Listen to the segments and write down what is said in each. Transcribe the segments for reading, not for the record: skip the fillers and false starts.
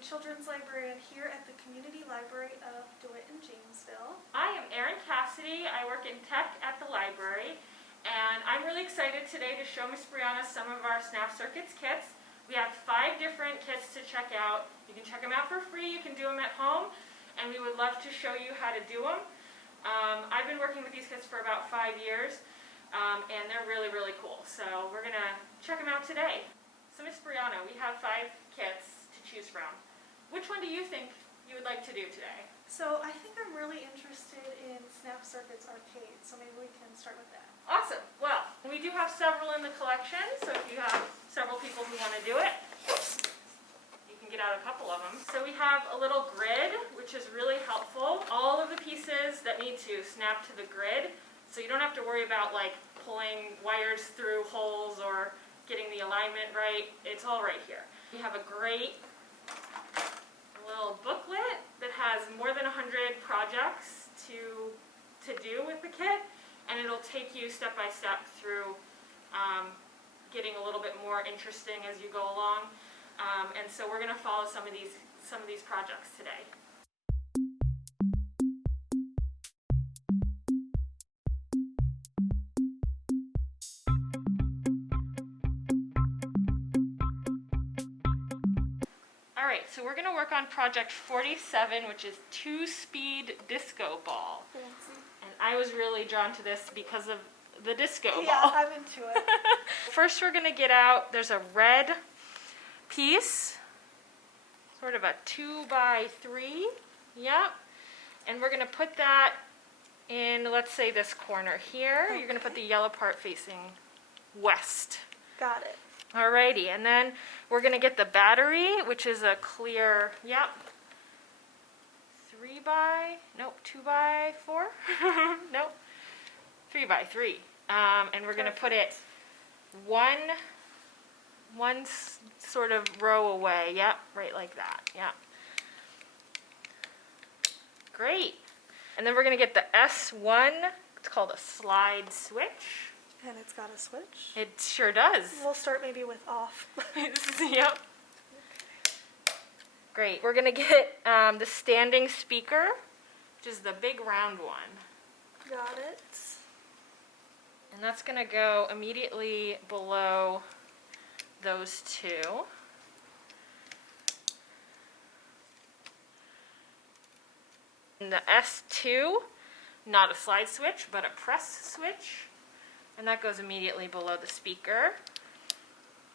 children's librarian here at the Community Library of DeWitt and Janesville. I am Erin Cassidy. I work in tech at the library, and I'm really excited today to show Miss Brianna some of our Snap Circuits kits. We have 5 different kits to check out. You can check them out for free, you can do them at home, and we would love to show you how to do them. I've been working with these kits for about 5 years, and they're really, really cool. So we're going to check them out today. So Miss Brianna, we have 5 kits to choose from. Which one do you think you would like to do today? So I think I'm really interested in Snap Circuits Arcade, so maybe we can start with that. Awesome. Well, we do have several in the collection, so if you have several people who want to do it, you can get out a couple of them. So we have a little grid, which is really helpful. All of the pieces that need to snap to the grid, so you don't have to worry about like pulling wires through holes or getting the alignment right. It's all right here. We have a great little booklet that has more than 100 projects to do with the kit, and it'll take you step by step through getting a little bit more interesting as you go along. And so we're going to follow some of these projects today. Alright, so we're going to work on project 47, which is 2-speed disco ball. Fancy. And I was really drawn to this because of the disco ball. Yeah, I'm into it. First we're going to get out, there's a red piece, sort of a 2x3, yep. And we're going to put that in, let's say this corner here. Okay. You're going to put the yellow part facing west. Got it. Alrighty, and then we're going to get the battery, which is a clear, yep, 2x4? Nope, 3x3. And we're going to put it one sort of row away, yep, right like that, yep. Great. And then we're going to get the S1, it's called a slide switch. And it's got a switch? It sure does. We'll start maybe with off. Yep. Great. We're going to get the standing speaker, which is the big round one. Got it. And that's going to go immediately below those two. And the S2, not a slide switch, but a press switch. And that goes immediately below the speaker.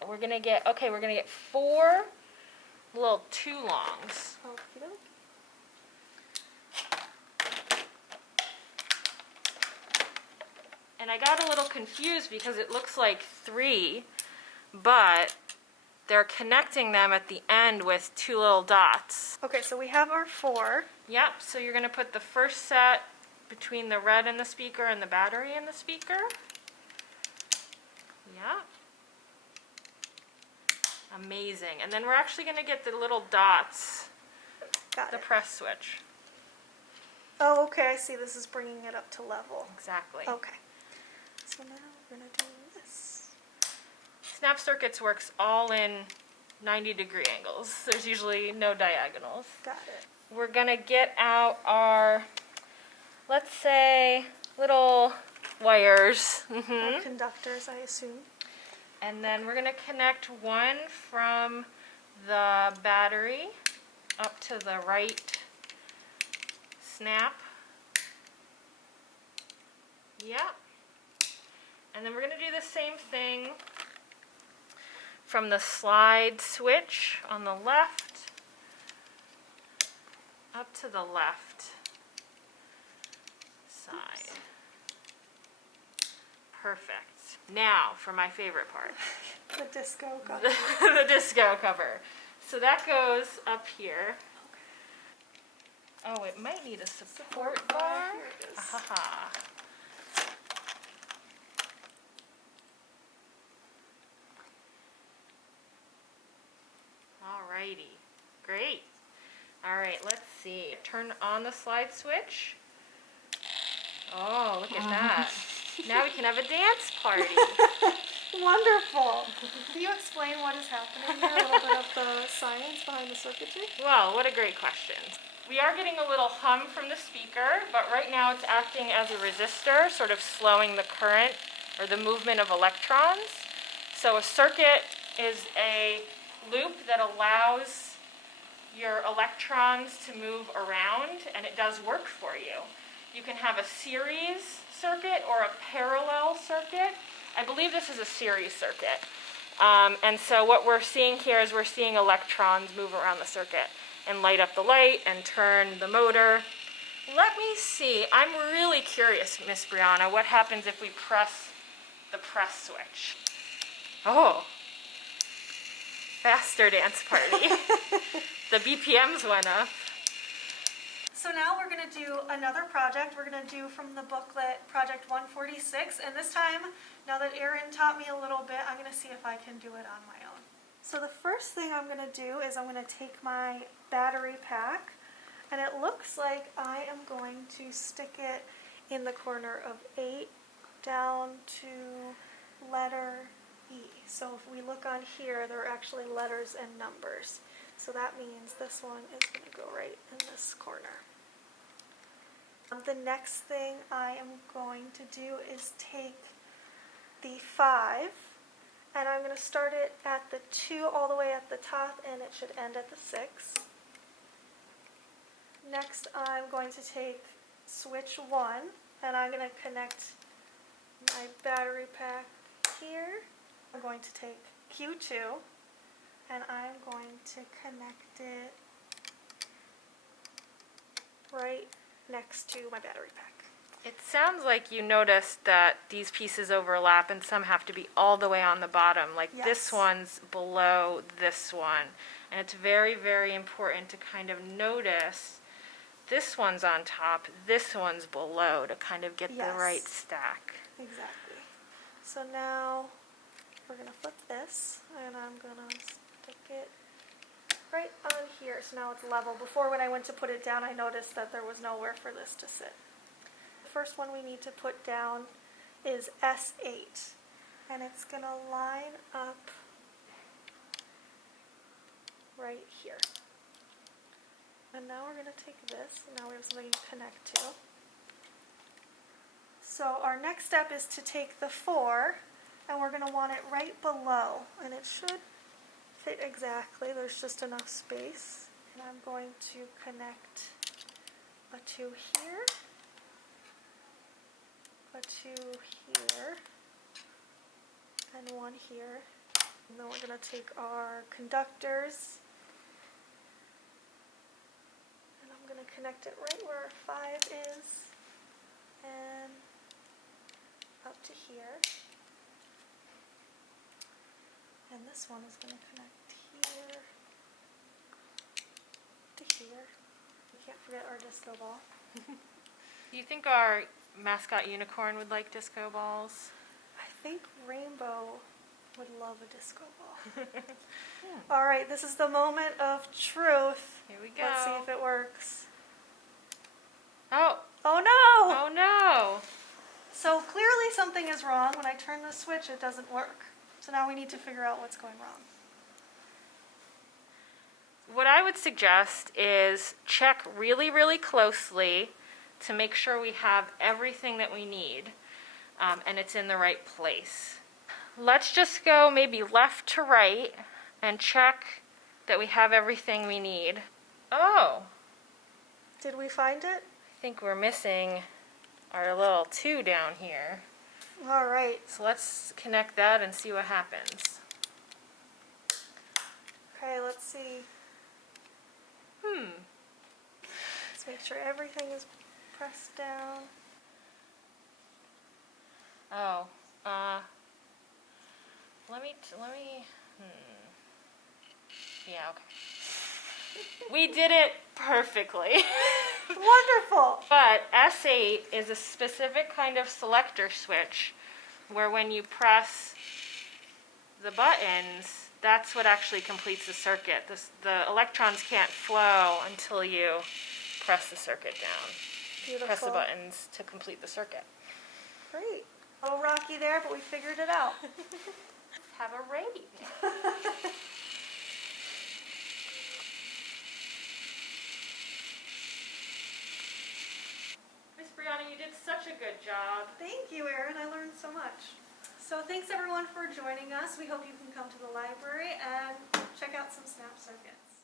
We're going to get 4 little 2-longs. Okey-doke. And I got a little confused because it looks like 3, but they're connecting them at the end with 2 little dots. Okay, so we have our 4. Yep, so you're going to put the first set between the red and the speaker and the battery in the speaker. Yep. Amazing. And then we're actually going to get the little dots, Got the it. press switch. Oh, okay, I see. This is bringing it up to level. Exactly. Okay. So now we're going to do this. Snap Circuits works all in 90-degree angles. There's usually no diagonals. Got it. We're going to get out our, let's say, little wires. Or conductors, I assume. And then we're going to connect one from the battery up to the right snap. Yep. And then we're going to do the same thing from the slide switch on the left up to the left side. Perfect. Now for my favorite part. The disco cover. The disco cover. So that goes up here. Oh, it might need a support bar. Here it is. Aha. Alrighty. Great. Alright, let's see. Turn on the slide switch. Oh, look at that. Now we can have a dance party. Wonderful. Can you explain what is happening here, a little bit of the science behind the circuitry? Well, what a great question. We are getting a little hum from the speaker, but right now it's acting as a resistor, sort of slowing the current or the movement of electrons. So a circuit is a loop that allows your electrons to move around, and it does work for you. You can have a series circuit or a parallel circuit. I believe this is a series circuit. And so what we're seeing here is we're seeing electrons move around the circuit and light up the light and turn the motor. Let me see. I'm really curious, Miss Brianna, what happens if we press the press switch? Oh, faster dance party. The BPMs went up. So now we're going to do another project. We're going to do from the booklet Project 146, and this time, now that Erin taught me a little bit, I'm going to see if I can do it on my own. So the first thing I'm going to do is I'm going to take my battery pack, and it looks like I am going to stick it in the corner of 8 down to letter E. So if we look on here, there are actually letters and numbers. So that means this one is going to go right in this corner. The next thing I am going to do is take the 5, and I'm going to start it at the 2 all the way at the top, and it should end at the 6. Next, I'm going to take switch 1, and I'm going to connect my battery pack here. I'm going to take Q2, and I'm going to connect it right next to my battery pack. It sounds like you noticed that these pieces overlap and some have to be all the way on the bottom, like Yes. This one's below this one. And it's very, very important to kind of notice this one's on top, this one's below, to kind of get Yes. the right stack. Exactly. So now we're going to flip this, and I'm going to stick it right on here. So now it's level. Before, when I went to put it down, I noticed that there was nowhere for this to sit. The first one we need to put down is S8, and it's going to line up right here. And now we're going to take this, and now we have something to connect to. So our next step is to take the 4, and we're going to want it right below, and it should fit exactly. There's just enough space. And I'm going to connect a 2 here, a 2 here, and 1 here. And then we're going to take our conductors, and I'm going to connect it right where our 5 is, and up to here. And this one is going to connect here to here. We can't forget our disco ball. Do you think our mascot unicorn would like disco balls? I think Rainbow would love a disco ball. All right, this is the moment of truth. Here we go. Let's see if it works. Oh, Oh no! oh no. So clearly something is wrong. When I turn the switch, it doesn't work. So now we need to figure out what's going wrong. What I would suggest is check really, really closely to make sure we have everything that we need and it's in the right place. Let's just go maybe left to right and check that we have everything we need. Oh, Did we find it? I think we're missing our little 2 down here. All right. So let's connect that and see what happens. Okay, let's see. Let's make sure everything is pressed down. Oh, yeah, okay. We did it perfectly. Wonderful! But S8 is a specific kind of selector switch where when you press the buttons, that's what actually completes the circuit. The electrons can't flow until you press the circuit down. Beautiful. Press the buttons to complete the circuit. Great. A little rocky there, but we figured it out. have a rate. Miss Brianna, you did such a good job. Thank you, Erin. I learned so much. So thanks everyone for joining us. We hope you can come to the library and check out some SNAP circuits.